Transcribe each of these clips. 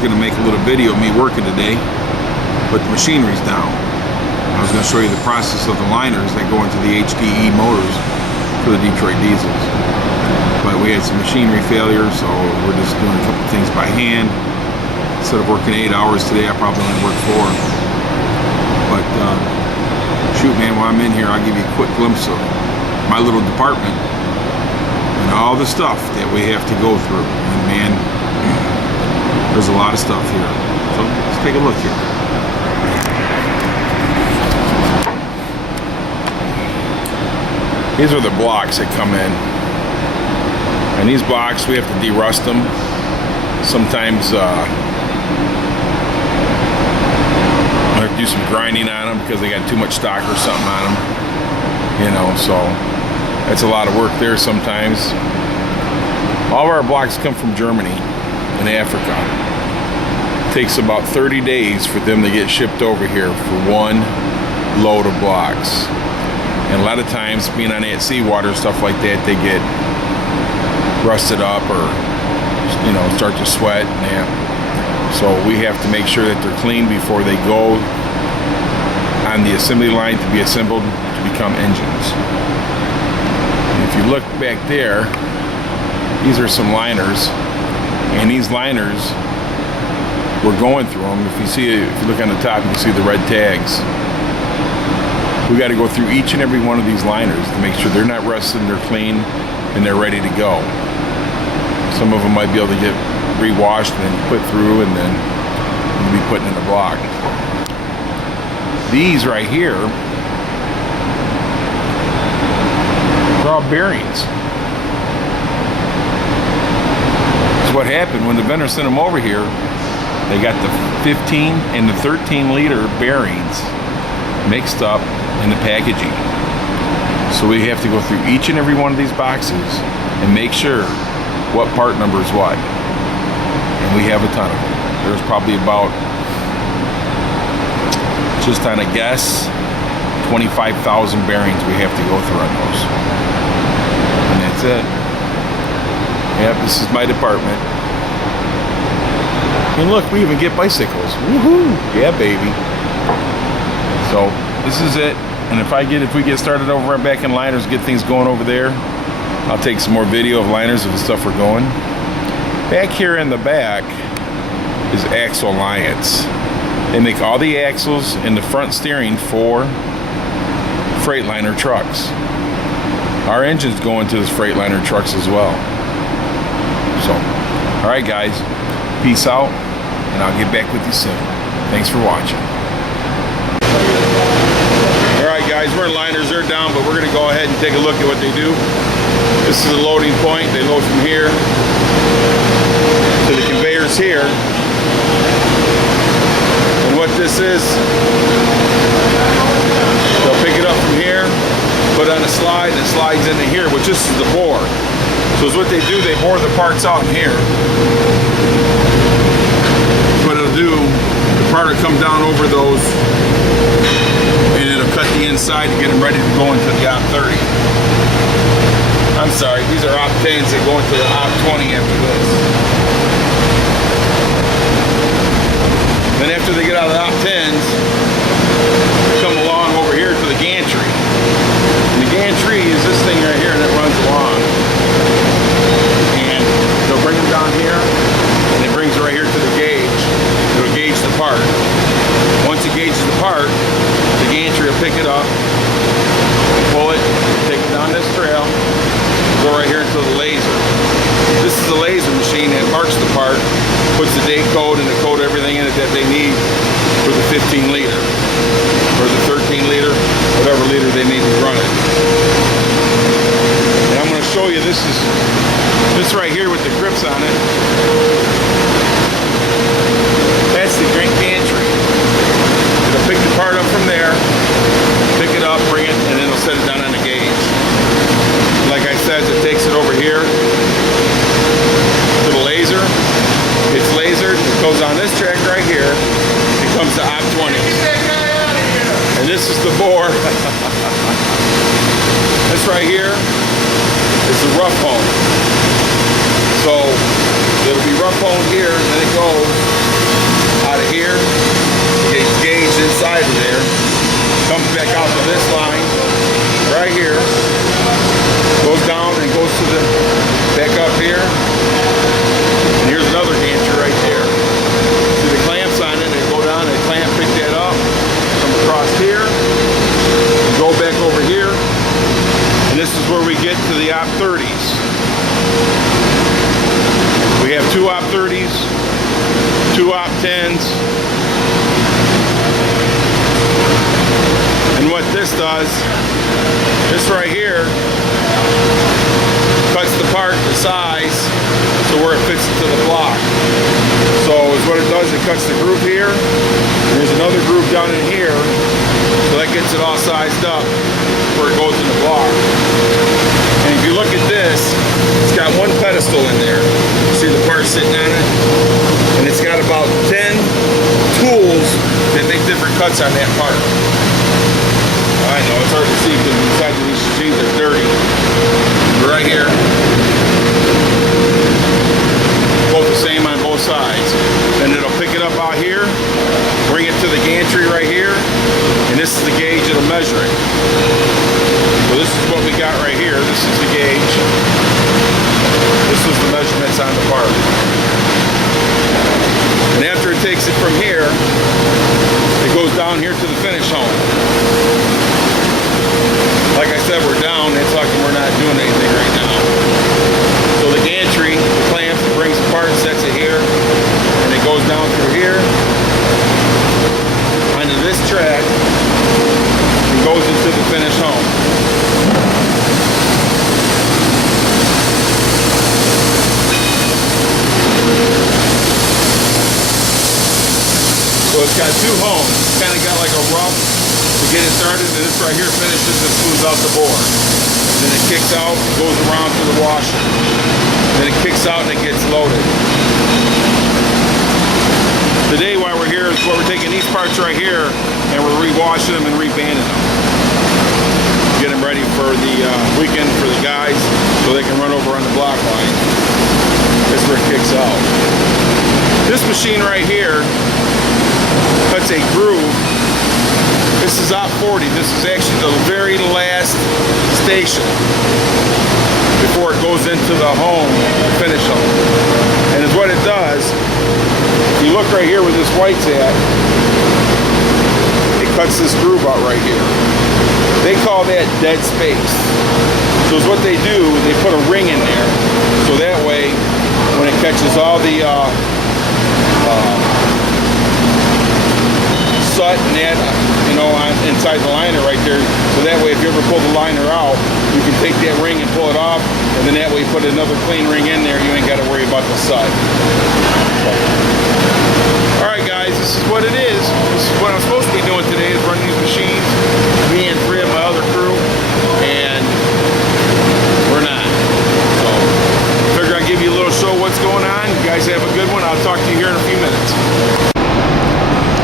was going to make a little video of me working today, but the machinery's down. I was going to show you the process of the liners that go into the HDE motors for the Detroit diesels. But we had some machinery failure, so we're just doing a couple things by hand. Instead of working 8 hours today, I probably only work 4. But shoot, man, while I'm in here, I'll give you a quick glimpse of my little department and all the stuff that we have to go through. And man, there's a lot of stuff here. So let's take a look here. These are the blocks that come in. And these blocks, we have to derust them. Sometimes I have to do some grinding on them because they got too much stock or something on them. You know, so that's a lot of work there sometimes. All of our blocks come from Germany and Africa. It takes about 30 days for them to get shipped over here for one load of blocks. And a lot of times, being on that seawater and stuff like that, they get rusted up or, you know, start to sweat and that. So we have to make sure that they're clean before they go on the assembly line to be assembled to become engines. And if you look back there, these are some liners, and these liners, we're going through them. If you look on the top, you can see the red tags. We got to go through each and every one of these liners to make sure they're not rusted, they're clean, and they're ready to go. Some of them might be able to get re-washed and then put through, and then you'll be putting in the block. These right here are all bearings. So what happened when the vendor sent them over here, they got the 15 and the 13 liter bearings mixed up in the packaging. So we have to go through each and every one of these boxes and make sure what part number is what. And we have a ton of them. There's probably about, just on a guess, 25,000 bearings we have to go through on those. And that's it. Yep, this is my department. And look, we even get bicycles. Woohoo! Yeah, baby. So this is it. And if we get started over back in liners, get things going over there, I'll take some more video of liners of the stuff we're going. Back here in the back is Axle Alliance. They make all the axles and the front steering for Freightliner trucks. Our engines go into those Freightliner trucks as well. So, all right, guys, peace out, and I'll get back with you soon. Thanks for watching. Guys, we're in liners, they're down, but we're going to go ahead and take a look at what they do. This is a loading point. They load from here to the conveyors here. And what this is, they'll pick it up from here, put it on a slide, and it slides into here, which this is the bore. So what they do, they bore the parts out in here. What it'll do, the part will come down over those, and it'll cut the inside to get them ready to go into the Op 30. I'm sorry, these are Op 10s that go into the Op 20 after this. Then after they get out of the Op 10s, they come along over here to the gantry. And the gantry is this thing right here that runs along. And they'll bring them down here, and it brings it right here to the gauge. It'll gauge the part. Once it gauges the part, the gantry will pick it up, pull it, take it down this trail, go right here into the laser. This is a laser machine that marks the part, puts the date code and the code everything in it that they need for the 15 liter, or the 13 liter, whatever liter they need to run it. And I'm going to show you, this right here with the grips on it. That's the gantry. It'll pick the part up from there, pick it up, bring it, and then it'll set it down on the gauge. Like I said, it takes it over here to the laser. It's lasered, it goes on this track right here, it comes to Op 20. And this is the bore. This right here is the rough hone. So it'll be rough honed here, and then it goes side of there, comes back out to this line right here, goes down and goes to the back up here, and here's another gantry right there. See the clamps on it, they go down and the clamp pick that up, come across here, go back over here, and this is where we get to the op 30s. We have 2 op 30s, 2 op 10s, and what this does, this right here cuts the part the size to where it fits into the block. So is what it does, it cuts the groove here, and there's another groove down in here, so that gets it all sized up before it goes in the block. And if you look at this, it's got one pedestal in there. See the part sitting on it? And it's got about 10 tools that make different cuts on that part. I know, it's hard to see because inside of these machines are dirty. Right here. Both the same on both sides. Then it'll pick it up out here, bring it to the gantry right here, and this is the gauge it'll measure it. So this is what we got right here. This is the gauge. This is the measurements on the part. And after it takes it from here, it goes down here to the finish home. Like I said, we're down. It's like we're not doing anything right now. So the gantry, the clamps, it brings the part, sets it here, and it goes down through here onto this track and goes into the finish home. So it's got 2 homes. It's kind of got like a rough to get it started, and this right here finishes and smooths out the bore. Then it kicks out, goes around to the washer. Then it kicks out and it gets loaded. Today while we're here is what we're taking these parts right here and we're re-washing them and re-banding them. Get them ready for the weekend for the guys so they can run over on the block line. This is where it kicks out. This machine right here cuts a groove. This is op 40. This is actually the very last station before it goes into the home, the finish home. And it's what it does. If you look right here where this white's at, it cuts this groove out right here. They call that dead space. So it's what they do, they put a ring in there. So that way, when it catches all the soot and that, you know, inside the liner right there. So that way, if you ever pull the liner out, you can take that ring and pull it off, and then that way you put another clean ring in there, you ain't got to worry about the soot. Alright guys, this is what it is. This is what I'm supposed to be doing today, is running these machines, me and 3 of my other crew, and we're not. So, figure I'd give you a little show what's going on. You guys have a good one. I'll talk to you here in a few minutes.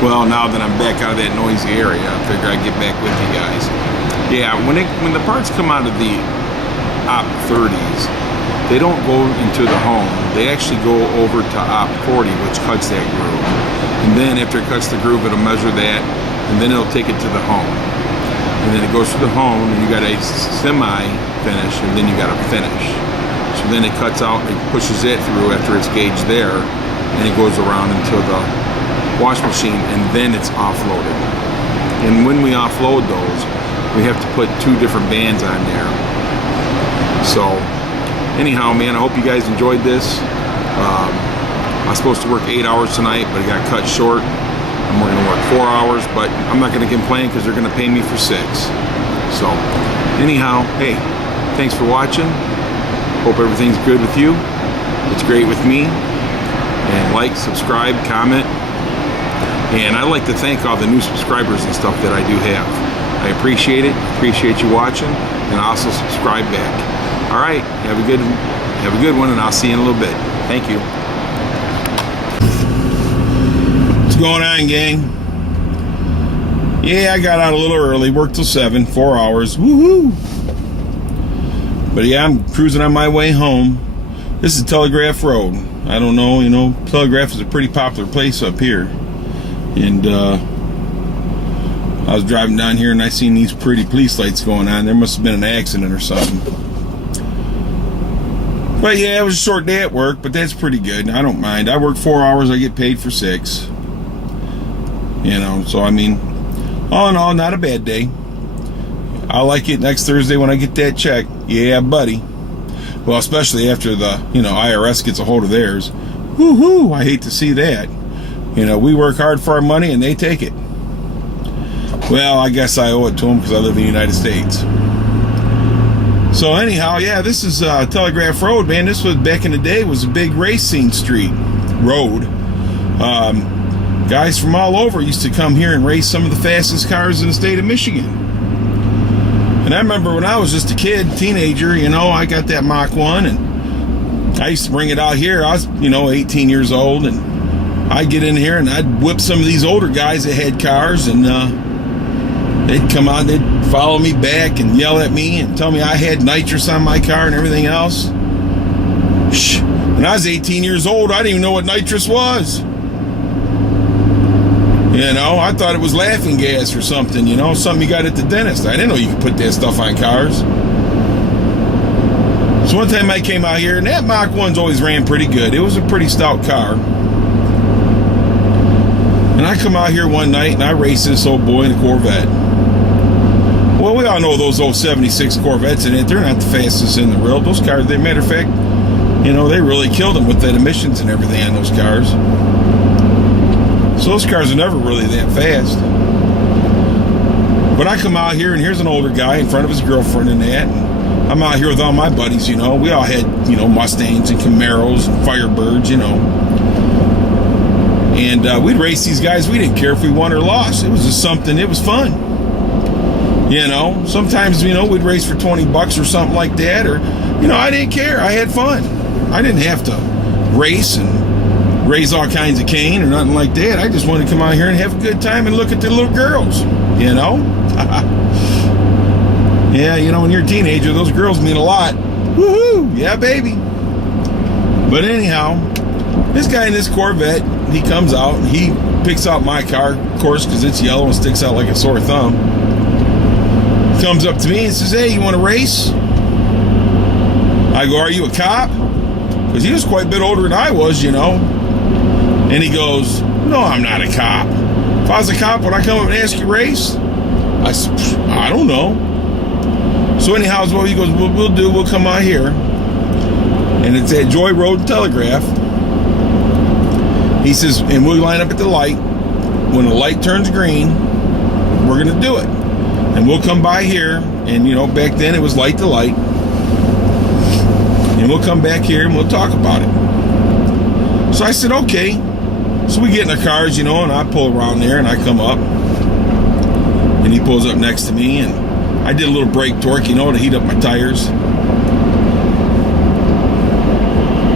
Well, now that I'm back out of that noisy area, I figure I'd get back with you guys. Yeah, when the parts come out of the op 30s, they don't go into the home. They actually go over to op 40, which cuts that groove. And then after it cuts the groove, it'll measure that, and then it'll take it to the home. And then it goes to the home, and you got a semi-finish, and then you got a finish. So then it cuts out, it pushes it through after it's gauged there, and it goes around into the wash machine, and then it's offloaded. And when we offload those, we have to put 2 different bands on there. So anyhow, man, I hope you guys enjoyed this. I was supposed to work 8 hours tonight, but it got cut short. And we're gonna work 4 hours, but I'm not gonna complain because they're gonna pay me for 6. So anyhow, hey, thanks for watching. Hope everything's good with you. It's great with me. And like, subscribe, comment. And I'd like to thank all the new subscribers and stuff that I do have. I appreciate it. Appreciate you watching, and also subscribe back. All right, have a good one, and I'll see you in a little bit. Thank you. What's going on, gang? Yeah, I got out a little early. Worked till 7, 4 hours. Woohoo! But yeah, I'm cruising on my way home. This is Telegraph Road. I don't know, Telegraph is a pretty popular place up here. And I was driving down here and I seen these pretty police lights going on. There must have been an accident or something. But yeah, it was a short day at work, but that's pretty good. I don't mind. I work 4 hours, I get paid for 6. You know, so I mean, all in all, not a bad day. I'll like it next Thursday when I get that check. Yeah, buddy. Well, especially after the, IRS gets a hold of theirs. Woohoo! I hate to see that. We work hard for our money and they take it. Well, I guess I owe it to them because I live in the United States. So anyhow, yeah, this is Telegraph Road, man. This was, back in the day, was a big racing road. Guys from all over used to come here and race some of the fastest cars in the state of Michigan. And I remember when I was just a kid, teenager, I got that Mach 1, and I used to bring it out here. I was, 18 years old, and I'd get in here and I'd whip some of these older guys that had cars, and they'd come out, they'd follow me back and yell at me and tell me I had nitrous on my car and everything else. When I was 18 years old, I didn't even know what nitrous was. I thought it was laughing gas or something, something you got at the dentist. I didn't know you could put that stuff on cars. So one time I came out here, and that Mach 1's always ran pretty good. It was a pretty stout car. And I come out here one night, and I race this old boy in a Corvette. Well, we all know those old 76 Corvettes in it. They're not the fastest in the world. Those cars, as a matter of fact, they really killed them with that emissions and everything on those cars. So those cars are never really that fast. But I come out here, and here's an older guy in front of his girlfriend and that. And I'm out here with all my buddies, We all had, Mustangs and Camaros and Firebirds, And we'd race these guys. We didn't care if we won or lost. It was just something. It was fun. Sometimes, we'd race for $20 or something like that. Or, I didn't care. I had fun. I didn't have to race and raise all kinds of cane or nothing like that. I just wanted to come out here and have a good time and look at the little girls, Yeah, when you're a teenager, those girls mean a lot. Woohoo! Yeah, baby. But anyhow, this guy in this Corvette, he comes out and he picks out my car, of course, because it's yellow and sticks out like a sore thumb. Comes up to me and says, "Hey, you want to race?" I go, "Are you a cop?" Because he was quite a bit older than I was, And he goes, "No, I'm not a cop. If I was a cop, would I come up and ask you to race?" I said, "I don't know." So anyhow, well, he goes, we'll come out here. And it's at Joy Road and Telegraph. He says, and we'll line up at the light. When the light turns green, we're going to do it. And we'll come by here. And, back then it was light to light. And we'll come back here and we'll talk about it. So I said, okay. So we get in our cars, and I pull around there and I come up. And he pulls up next to me, and I did a little brake torque, to heat up my tires.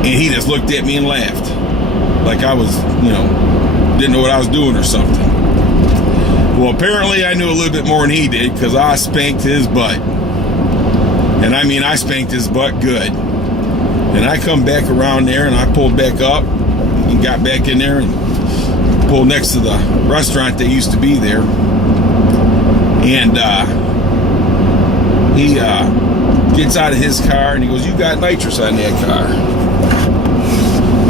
And he just looked at me and laughed. Like I was, didn't know what I was doing or something. Well, apparently I knew a little bit more than he did, because I spanked his butt. And I mean, I spanked his butt good. And I come back around there and I pulled back up and got back in there and pulled next to the restaurant that used to be there. And he gets out of his car and he goes, "You got nitrous on that car."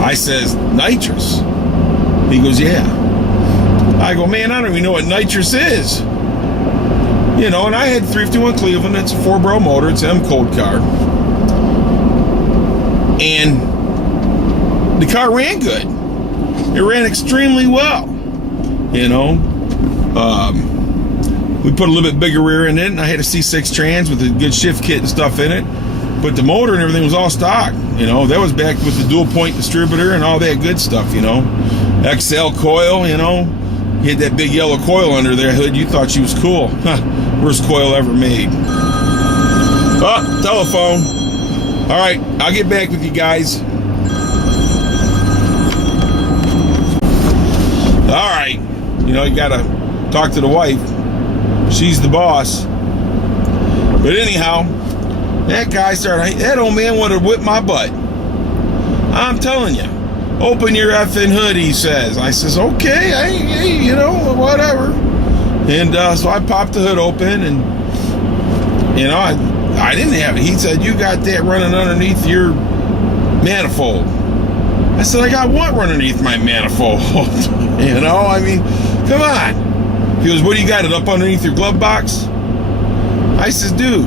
I says, "Nitrous?" He goes, "Yeah." I go, "Man, I don't even know what nitrous is." And I had 351 Cleveland. It's a 4-bro motor. It's an M-Cold car. And the car ran good. It ran extremely well. We put a little bit bigger rear end in it, and I had a C6 trans with a good shift kit and stuff in it. But the motor and everything was all stock. That was back with the dual point distributor and all that good stuff, XL coil, You had that big yellow coil under their hood. You thought she was cool. Worst coil ever made. Oh, telephone. All right, I'll get back with you guys. All right. You got to talk to the wife. She's the boss. But anyhow, that old man wanted to whip my butt. I'm telling you. Open your effing hood, he says. I says, okay, whatever. And so I popped the hood open, and you know, I didn't have it. He said, "You got that running underneath your manifold." I said, "I got what running underneath my manifold?" You know, I mean, come on. He goes, "What do you got, it up underneath your glove box?" I says, "Dude,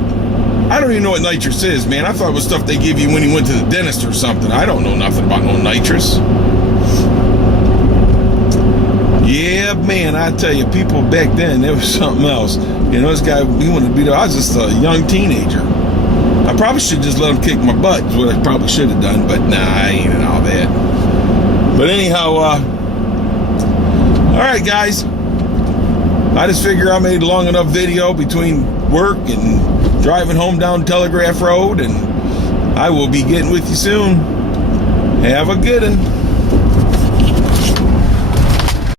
I don't even know what nitrous is, man. I thought it was stuff they give you when you went to the dentist or something. I don't know nothing about no nitrous." Yeah, man, I tell you, people back then, there was something else. You know, this guy, he wanted to be there. I was just a young teenager. I probably should just let him kick my butt, is what I probably should have done, but nah, I ain't in all that. But anyhow, all right, guys. I just figure I made a long enough video between work and driving home down Telegraph Road, and I will be getting with you soon. Have a good one.